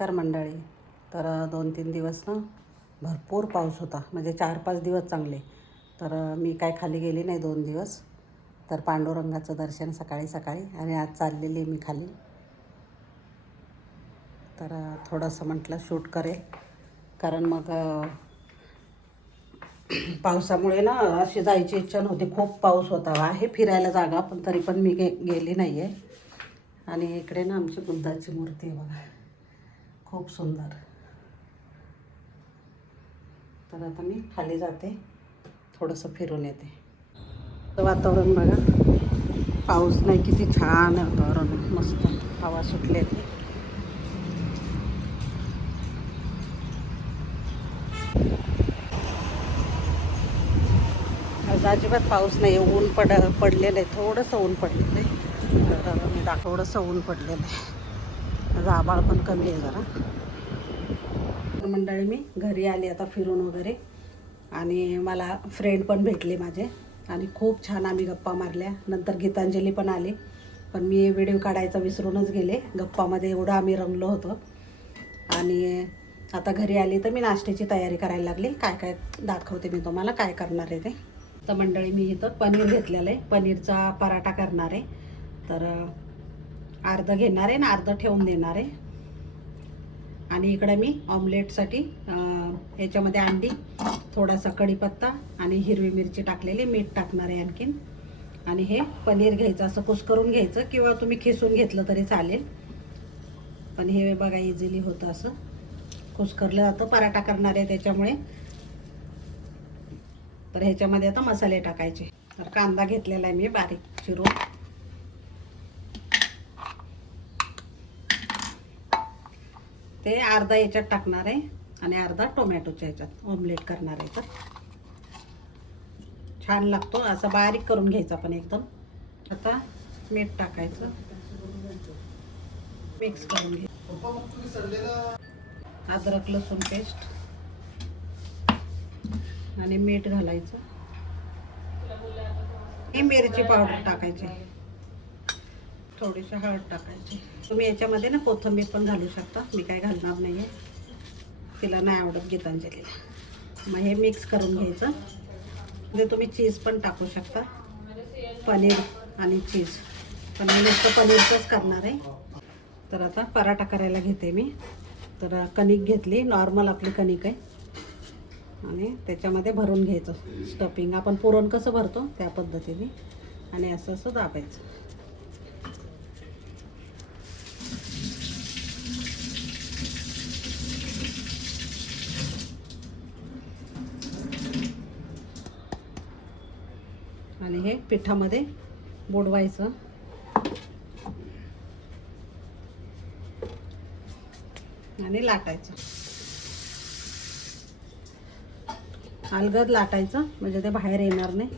नमस्कार मंडळी. तर 2-3 दिवस ना भरपूर पाऊस होता, म्हणजे 4-5 दिवस चांगले. तर मी काय खाली गेली नाही 2 दिवस. तर पांडुरंगाचं दर्शन सकाळी सकाळी आणि आज चाललेली मी खाली. तर थोडंसं म्हटलं शूट करेल, कारण मग पावसामुळे ना अशी जायची इच्छा नव्हती. खूप पाऊस होता. आहे फिरायला जागा, पण तरी पण मी गेली नाही आहे. आणि इकडे ना आमची बुद्धाची मूर्ती आहे बघा, खूप सुंदर. तर आता मी खाली जाते, थोडंसं फिरून येते. वातावरण बघा, पाऊस नाही, किती छान आहे वातावरण, मस्त हवा सुटलेली. आज अजिबात पाऊस नाही, ऊन पडलेलं आहे, थोडंसं ऊन पडलेलं आहे. तर मी थोडंसं ऊन पडलेलं आहे, आभाळ पण कमी आहे जरा. मंडळी, मी घरी आली आता फिरून वगैरे, आणि मला फ्रेंड पण भेटले माझे, आणि खूप छान आम्ही गप्पा मारल्या. नंतर गीतांजली पण आली, पण मी व्हिडिओ काढायचा विसरूनच गेले. गप्पामध्ये एवढं आम्ही रंगलो होतो. आणि आता घरी आली तर मी नाश्त्याची तयारी करायला लागली. काय काय दाखवते मी तुम्हाला, काय करणार आहे ते. तर मंडळी, मी इथं पनीर घेतलेलं आहे, पनीरचा पराठा करणार आहे. तर अर्धं घेणार आहे आणि अर्धं ठेवून देणार आहे. आणि इकडे मी ऑमलेटसाठी याच्यामध्ये अंडी, थोडासा कढीपत्ता आणि हिरवी मिरची टाकलेली, मीठ टाकणार आहे आणखीन. आणि हे पनीर घ्यायचं, असं कुस्करून घ्यायचं, किंवा तुम्ही खिसून घेतलं तरी चालेल. पण हे बघा इझिली होतं, असं कुस्करलं जातं. पराठा करणार आहे त्याच्यामुळे. तर ह्याच्यामध्ये आता मसाले टाकायचे. तर कांदा घेतलेला आहे मी बारीक चिरून, ते अर्धा याच्यात टाकणार आहे आणि अर्धा टोमॅटोच्या ह्याच्यात ऑमलेट करणार आहे. तर छान लागतो, असं बारीक करून घ्यायचा पण एकदम. आता मीठ टाकायचं, मिक्स करून घ्यायचं. अद्रक लसूण पेस्ट आणि मीठ घालायचं. ही मिरची पावडर टाकायची, थोडीशी हळद टाकायची. तुम्ही याच्यामध्ये ना कोथिंबीर पण घालू शकता, मी काय घालणार नाही आहे, तिला नाही आवडत गीतांजलीला. मग हे मिक्स करून घ्यायचं. म्हणजे तुम्ही चीज पण टाकू शकता, पनीर आणि चीज, पण मी नुसतं पनीरचंच करणार आहे. तर आता पराठा करायला घेते मी. तर कणिक घेतली, नॉर्मल आपली कणिक आहे, आणि त्याच्यामध्ये भरून घ्यायचं स्टफिंग. आपण पुरण कसं भरतो त्या पद्धतीने, आणि असं असं दाबायचं. आणि हे पिठामध्ये बुडवायचं. आणि लाटायचं, अलगद लाटायचं, म्हणजे ते बाहेर येणार नाही.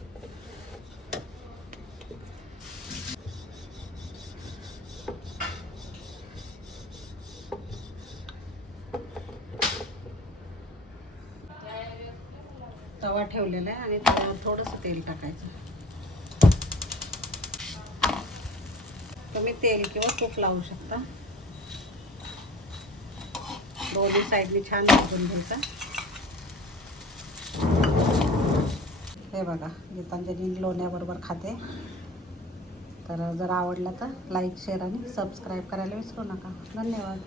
तवा ठेवलेला आहे आणि त्यावर थोडंसं तेल टाकायचं. तुम्ही तेल किंवा तूप लावू शकता. दोन्ही साईडनी छान भाजून घ्यायचा. हे बघा, गीतांजली लोण्याबरोबर खाते. तर जर आवडलं तर लाईक, शेअर आणि सबस्क्राईब करायला विसरू नका. धन्यवाद.